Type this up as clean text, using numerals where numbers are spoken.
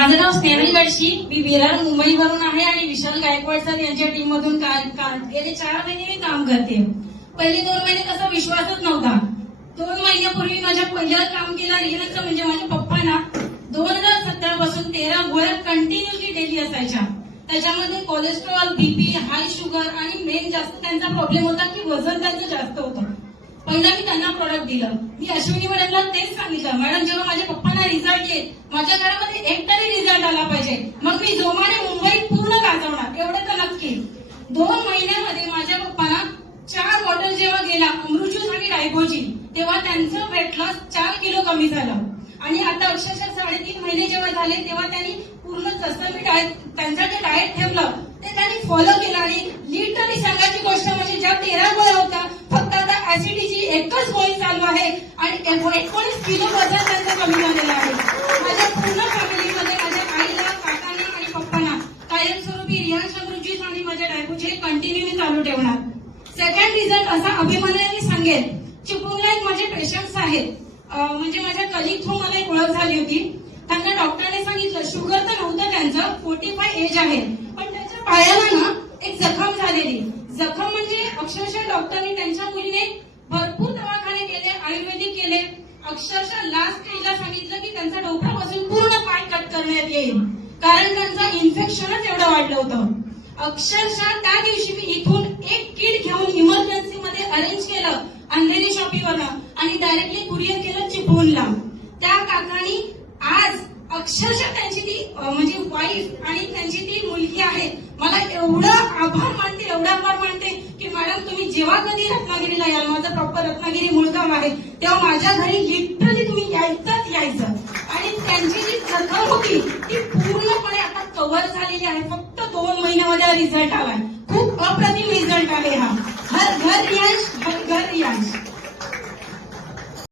माझं नाव स्नेहल गडशी, मी विरार मुंबईवरून आहे आणि विशाल गायकवाड सर यांच्या टीम मधून गेले 4 महिने मी काम करते. पहिले 2 महिने कसा विश्वासच नव्हता. 2 महिन्यापूर्वी माझ्या पहिलं काम केलं रिलॅक्सचं, म्हणजे माझ्या पप्पांना 2017 पासून 13 गोळ्या कंटिन्युअसली डेली असायच्या. त्याच्यामध्ये कोलेस्ट्रॉल, बीपी, हाय शुगर आणि मेन जास्त त्यांचा प्रॉब्लेम होता की वजन त्यांचं जास्त होतं. पहिला मी त्यांना प्रोडक्ट दिलं. मी अश्विनी मॅडमला तेच सांगितलं, मॅडम जेव्हा माझ्या पप्पांना रिझल्ट येईल, माझ्या घरामध्ये एक तरी रिझल्ट आला पाहिजे, मग मी जोमाने मुंबईत पूर्ण गाजवणार, एवढं तर नक्की. 2 महिन्यामध्ये माझ्या पप्पांना 4 बॉटल जेव्हा गेला अमृतज्यूस आणि डायगोजिन, तेव्हा त्यांचं वेट लॉस 4 किलो कमी झालं. आणि आता अक्षरशः 3.5 महिने जेव्हा झाले तेव्हा त्यांनी पूर्ण जसं मी त्यांचं जे डाएट ठेवलं ते त्यांनी फॉलो केलं. आणि लिटरली सांगायची गोष्ट म्हणजे ज्या 13 गोळ्या होत्या, फक्त आता ऍसिडिटीची एकच गोळी चालू आहे आणि 19 किलो वजन त्यांचं कमी झालेलं आहे. माझ्या पूर्ण फॅमिलीमध्ये माझ्या आईला, काकांना आणि पप्पांना कायमस्वरूपी रिहान्स अमृतज्यूस आणि माझ्या डायगोजिन कंटिन्यू मी चालू ठेवणार. सेकंड रिझल्ट असा अभिमानाने सांगेल, चिपळूणला एक माझे पेशंट्स आहेत, म्हणजे माझ्या कलिग थ्रू मला एक ओळख झाली होती. त्यांना डॉक्टरने सांगितलं, शुगर तर नव्हतं त्यांचं, 45 एज आहे, पण त्याच्या पायाला ना एक जखम झालेली. जखम म्हणजे अक्षरशः डॉक्टरने त्यांच्या मुलीने भरपूर दवाखाने केले, आयुर्वेदिक केले. अक्षरशः लास्ट स्टेजला सांगितलं की त्यांचा डोक्यापासून पूर्ण पाय कट करण्यात येईल, कारण त्यांचं इन्फेक्शनच एवढं वाढलं होतं. अक्षरशः त्या दिवशी मी इथून एक किट घेऊन इमर्जन्सी मध्ये अरेंज केलं अंधेरी शॉपीवरनं आणि डायरेक्टली कुरिअर केलं चिपळूणला. त्या काकांनी आज अक्षरशः त्यांची ती म्हणजे वाईफ आणि त्यांची ती मुलगी आहे, मला एवढं आभार मानते की मॅडम तुम्ही जेव्हा कधी रत्नागिरीला याल, माझं प्रॉपर रत्नागिरी मुळगाव आहे, तेव्हा माझ्या घरी लिटरली तुम्ही यायचं. आणि त्यांची जी जखम होती ती पूर्णपणे आता कव्हर झालेली आहे. फक्त 2 महिन्यामध्ये रिझल्ट आलाय.